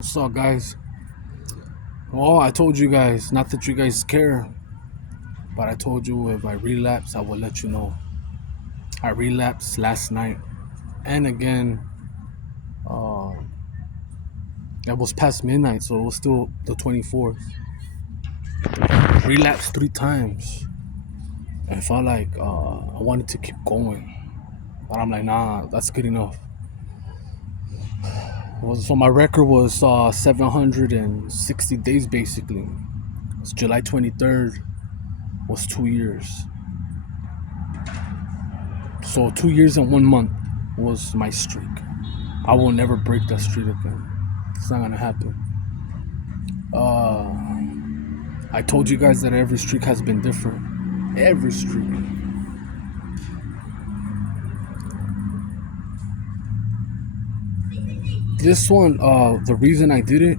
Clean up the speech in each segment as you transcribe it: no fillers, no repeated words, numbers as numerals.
What's up, guys? Well, I told you guys, not that you guys care, but I told you if I relapse, I will let you know. I relapsed last night, and again, uh, it was past midnight, so it was still the 24th. Relapsed 3 times. I felt like I wanted to keep going, but I'm like, nah, that's good enough. So my record was 760 days, basically. It's July 23rd, was 2 years. So 2 years and 1 month was my streak. I will never break that streak again. It's not gonna happen. I told you guys that every streak has been different. Every streak. This one, the reason I did it,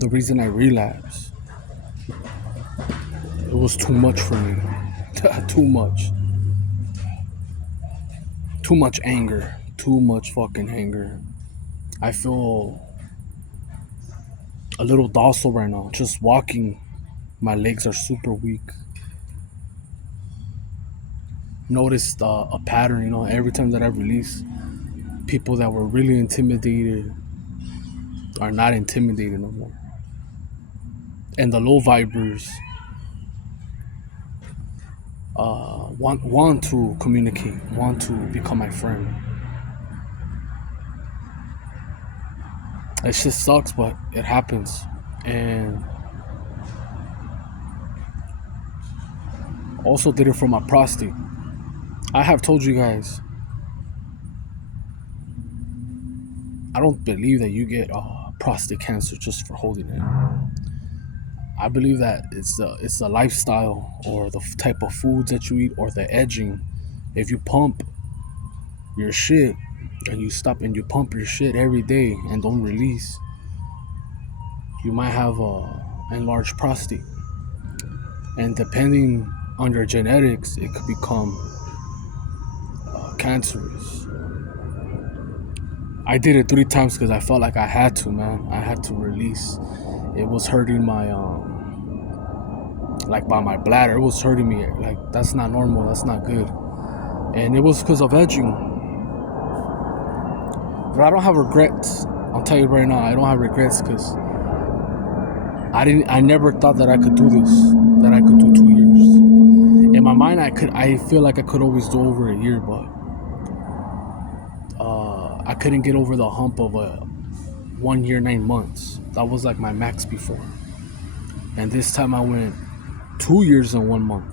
the reason I relapsed, it was too much for me. Too much. Too much anger. Too much fucking anger. I feel a little docile right now. Just walking, my legs are super weak. Noticed a pattern, every time that I release, people that were really intimidated are not intimidated no more. And the low vibers want to communicate, want to become my friend. It just sucks, but it happens. And also did it for my prostate. I have told you guys, I don't believe that you get prostate cancer just for holding it. I believe that it's the lifestyle or the type of foods that you eat or the edging. If you pump your shit and you stop and you pump your shit every day and don't release, you might have a enlarged prostate. And depending on your genetics, it could become cancerous. I did it 3 times because I felt like I had to, man. I had to release. It was hurting my like by my bladder. It was hurting me. Like, that's not normal. That's not good. And it was because of edging. But I don't have regrets. I'll tell you right now, I don't have regrets because I never thought that I could do this, that I could do 2 years. In my mind, I feel like I could always do over a year, but I couldn't get over the hump of 1 year, 9 months. That was like my max before. And this time I went 2 years and 1 month.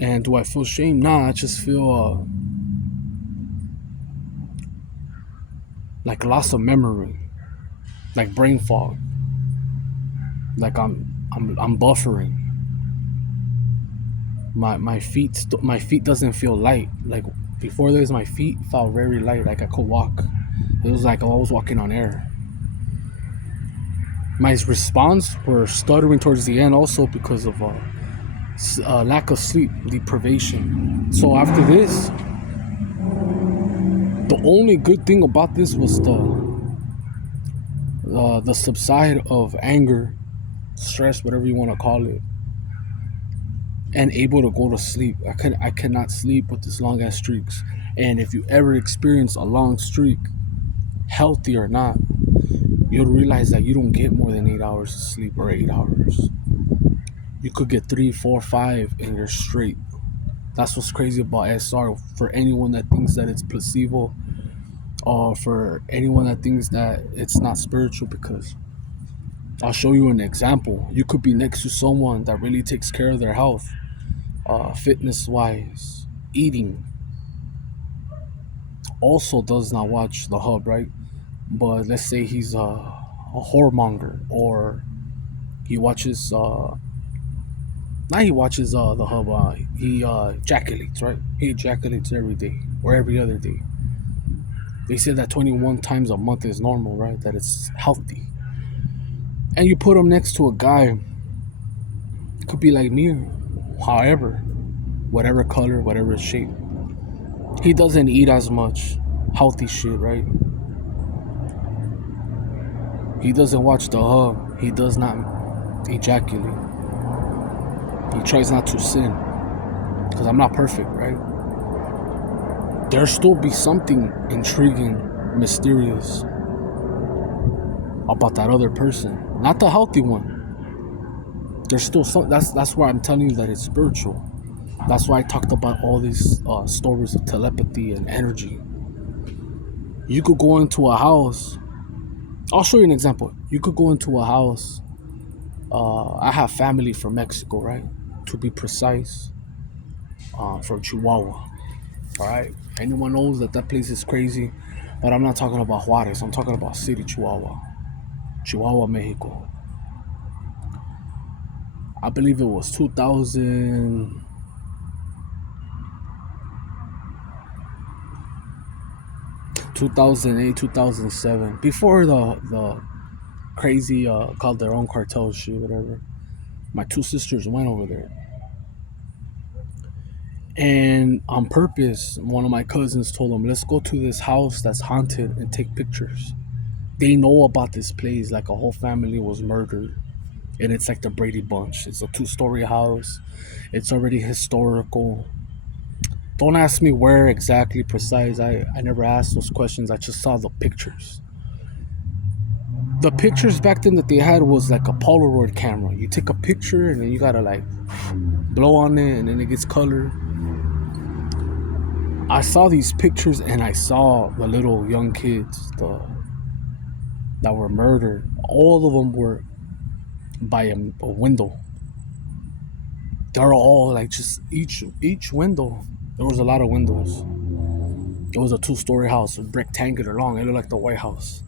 And do I feel shame? Nah, I just feel like loss of memory, like brain fog, like I'm buffering. My feet doesn't feel light. Like before this, my feet felt very light, like I could walk. It was like I was walking on air. My response were stuttering towards the end, also because of lack of sleep deprivation. So after this, the only good thing about this was the subside of anger, stress, whatever you want to call it, and able to go to sleep. I cannot sleep with this long ass streaks. And if you ever experience a long streak, healthy or not, you'll realize that you don't get more than 8 hours of sleep or 8 hours. You could get 3, 4, 5 and you're straight. That's what's crazy about SR. For anyone that thinks that it's placebo, or for anyone that thinks that it's not spiritual, because I'll show you an example. You could be next to someone that really takes care of their health, fitness wise, eating, also does not watch the hub, right? But let's say he's a whoremonger, or he watches the hub, he ejaculates, right? He ejaculates every day or every other day. They say that 21 times a month is normal, right? That it's healthy. And you put him next to a guy, could be like me, however, whatever color, whatever shape. He doesn't eat as much. healthy shit, right? He doesn't watch the hug. He does not ejaculate. He tries not to sin. Because I'm not perfect, right? There still be something intriguing, mysterious about that other person. Not the healthy one. There's still some. That's why I'm telling you that it's spiritual. That's why I talked about all these stories of telepathy and energy. You could go into a house. I'll show you an example. You could go into a house. I have family from Mexico, right? To be precise, from Chihuahua. All right. Anyone knows that that place is crazy, but I'm not talking about Juarez. I'm talking about city Chihuahua, Chihuahua, Mexico. I believe it was 2008, 2007, before the crazy called their own cartel shit, whatever. My two sisters went over there, and on purpose, one of my cousins told them, "Let's go to this house that's haunted and take pictures." They know about this place, like a whole family was murdered, and it's like the Brady Bunch. It's a two-story house. It's already historical. Don't ask me where exactly precise. I never asked those questions. I just saw the pictures. The pictures back then that they had was like a Polaroid camera. You take a picture and then you gotta like blow on it and then it gets colored. I saw these pictures and I saw the little young kids that were murdered. All of them were by a window. They're all like just each window. There was a lot of windows. It was a two-story house, rectangular long. It looked like the White House.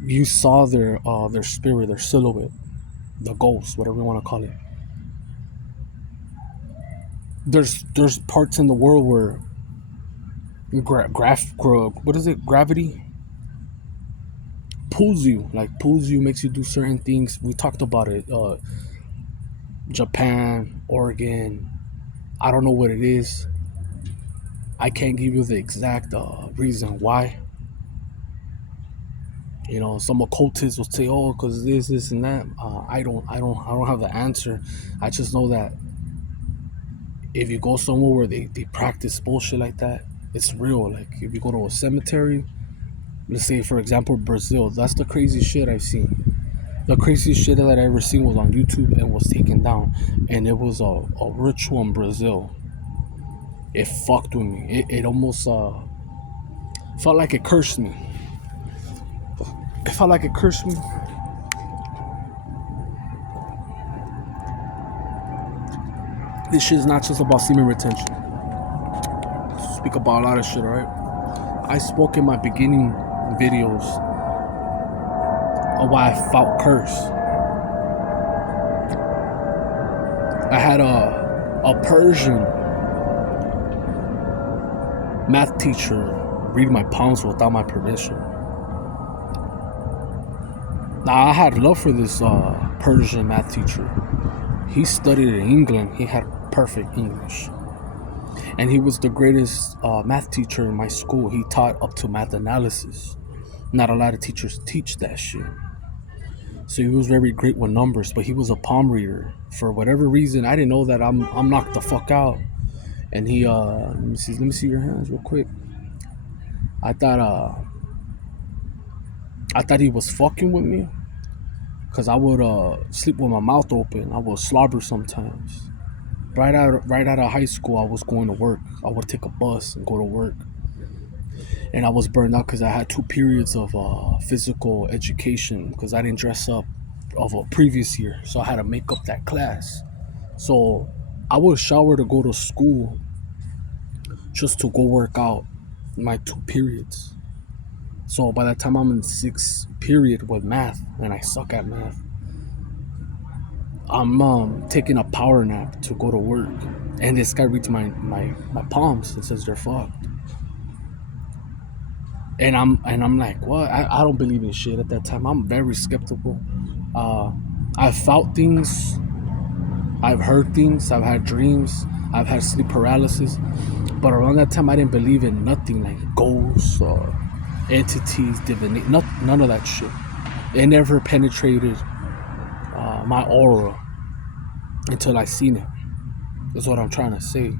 You saw their spirit, their silhouette, the ghost, whatever you want to call it. There's parts in the world where what is it? Gravity pulls you, makes you do certain things. We talked about it. Japan, Oregon. I don't know what it is. I can't give you the exact reason why. You know, some occultists will say, "Oh, because this, and that." I don't have the answer. I just know that if you go somewhere where they practice bullshit like that, it's real. Like if you go to a cemetery, let's say for example Brazil, that's the craziest shit I've seen. The craziest shit that I ever seen was on YouTube and was taken down, and it was a ritual in Brazil. It fucked with me. It almost felt like it cursed me. It felt like it cursed me. This shit is not just about semen retention. Speak about a lot of shit, alright? I spoke in my beginning videos of why I felt cursed. I had a Persian math teacher read my palms without my permission. Now I had love for this Persian math teacher. He studied in England. He had perfect English. And he was the greatest math teacher in my school. He taught up to math analysis. Not a lot of teachers teach that shit. So he was very great with numbers, but he was a palm reader. For whatever reason, I didn't know that I'm knocked the fuck out. And he let me see your hands real quick. I thought he was fucking with me, cause I would sleep with my mouth open. I would slobber sometimes. Right out of high school, I was going to work. I would take a bus and go to work, and I was burned out because I had 2 periods of physical education because I didn't dress up of a previous year, so I had to make up that class. So I would shower to go to school just to go work out my 2 periods. So by the time I'm in 6th period with math, and I suck at math, I'm taking a power nap to go to work, and this guy reads my palms and says they're fucked. And I'm like, what? I don't believe in shit at that time. I'm very skeptical. I've felt things, I've heard things, I've had dreams, I've had sleep paralysis, But around that time, I didn't believe in nothing like ghosts or entities, divination, none of that shit. It never penetrated my aura until I seen it. That's what I'm trying to say.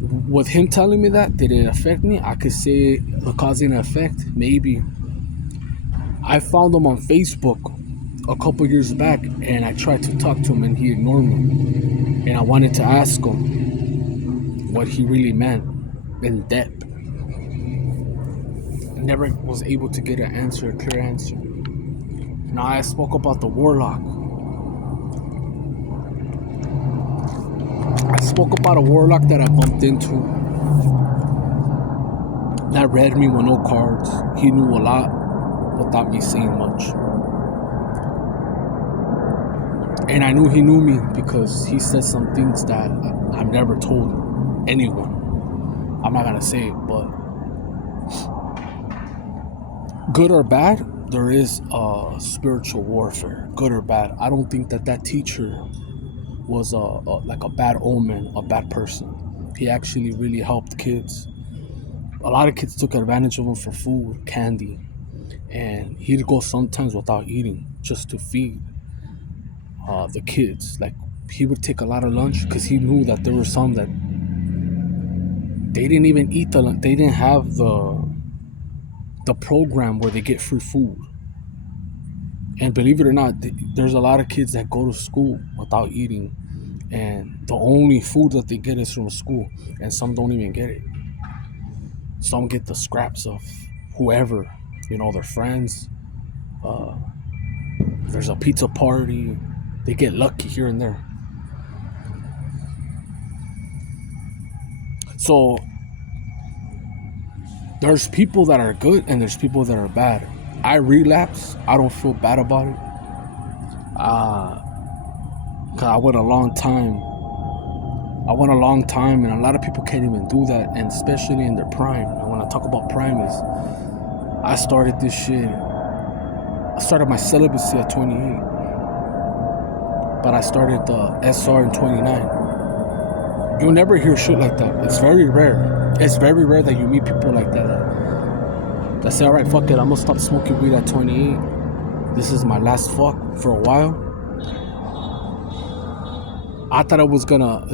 With him telling me that, did it affect me? I could say the cause and effect, maybe. I found him on Facebook a couple years back, and I tried to talk to him, and he ignored me. And I wanted to ask him what he really meant in depth. I never was able to get an answer, a clear answer. Now I spoke about the warlock. I spoke about a warlock that I bumped into that read me with no cards. He knew a lot without me saying much. And I knew he knew me because he said some things that I've never told anyone. I'm not gonna say it, but good or bad, there is spiritual warfare. Good or bad. I don't think that teacher was like a bad omen, a bad person. He actually really helped kids. A lot of kids took advantage of him for food, candy, and he'd go sometimes without eating just to feed the kids. Like, he would take a lot of lunch because he knew that there were some that they didn't even eat the lunch. They didn't have the program where they get free food. And believe it or not, there's a lot of kids that go to school without eating, and the only food that they get is from school, and some don't even get it. Some get the scraps of whoever, their friends. There's a pizza party, they get lucky here and there. So there's people that are good and there's people that are bad. I relapse. I don't feel bad about it. Cause I went a long time. And a lot of people can't even do that, and especially in their prime. And when I talk about prime, is I started this shit. I started my celibacy at 28, but I started the SR in 29. You'll never hear shit like that. It's very rare. It's very rare that you meet people like that say, all right, fuck it, I'm gonna stop smoking weed at 28. This is my last fuck for a while. I thought it was gonna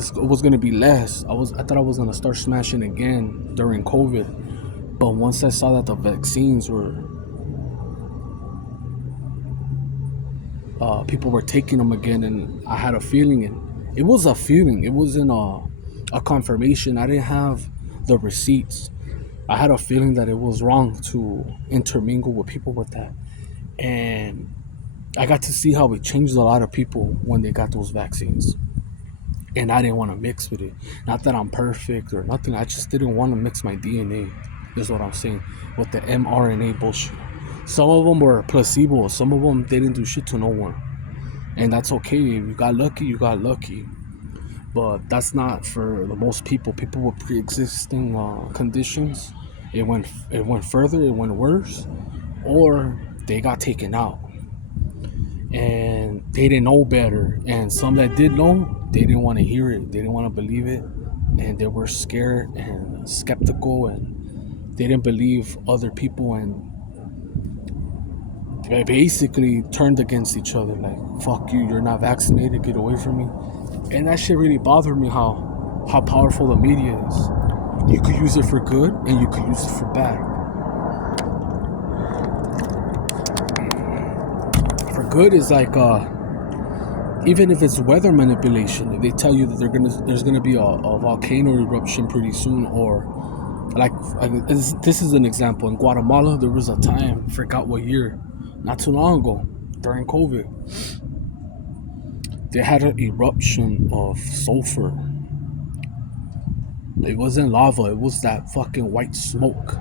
be less. I thought I was gonna start smashing again during COVID. But once I saw that the vaccines were people were taking them again, and I had a feeling, and it was a feeling. It wasn't a confirmation. I didn't have the receipts. I had a feeling that it was wrong to intermingle with people with that. And I got to see how it changed a lot of people when they got those vaccines. And I didn't want to mix with it. Not that I'm perfect or nothing. I just didn't want to mix my DNA. Is what I'm saying. With the mRNA bullshit. Some of them were placebo. Some of them didn't do shit to no one. And that's okay. If you got lucky, you got lucky. But that's not for the most people. People with pre-existing conditions. It went further. It went worse. Or they got taken out. And they didn't know better. And some that did know, they didn't want to hear it. They didn't want to believe it. And they were scared and skeptical. And they didn't believe other people. And they basically turned against each other. Like, fuck you, you're not vaccinated, get away from me. And that shit really bothered me, how powerful the media is. You could use it for good and you could use it for bad. For good is like even if it's weather manipulation, if they tell you that there's gonna be a volcano eruption pretty soon, or like this is an example. In Guatemala, there was a time, forgot what year, not too long ago, during COVID, they had an eruption of sulfur. It wasn't lava, it was that fucking white smoke,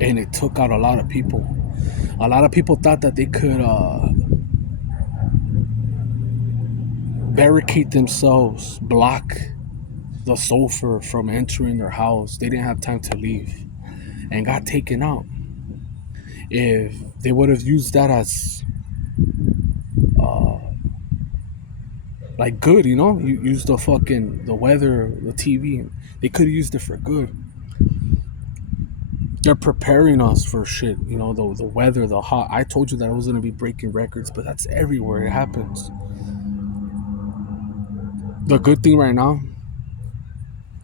and it took out a lot of people. A lot of people thought that they could barricade themselves, block the sulfur from entering their house. They didn't have time to leave and got taken out. If they would have used that as like good, you know. You use the fucking the weather, the TV. They could have used it for good. They're preparing us for shit, you know. The weather, the hot. I told you that I was gonna be breaking records, but that's everywhere. It happens. The good thing right now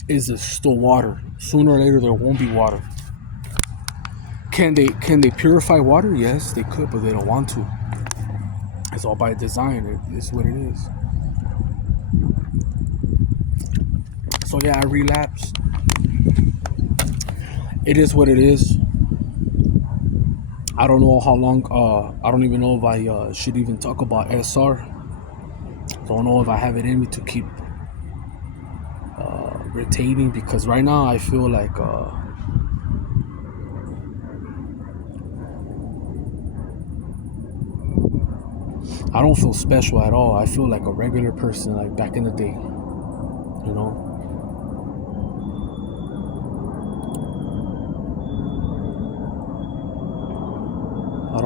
is there's still water. Sooner or later, there won't be water. Can they purify water? Yes, they could, but they don't want to. It's all by design. It's what it is. So yeah, I relapsed. It is what it is. I don't know how long. I don't even know if I should even talk about SR. Don't know if I have it in me to keep retaining, because right now I feel like I don't feel special at all. I feel like a regular person, like back in the day. You know. I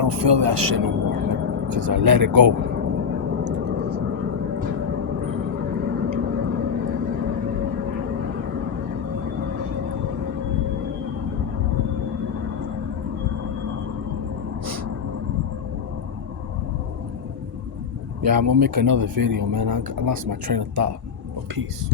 don't feel that shit no more, because I let it go. Yeah, I'm gonna make another video, man. I lost my train of thought. But peace.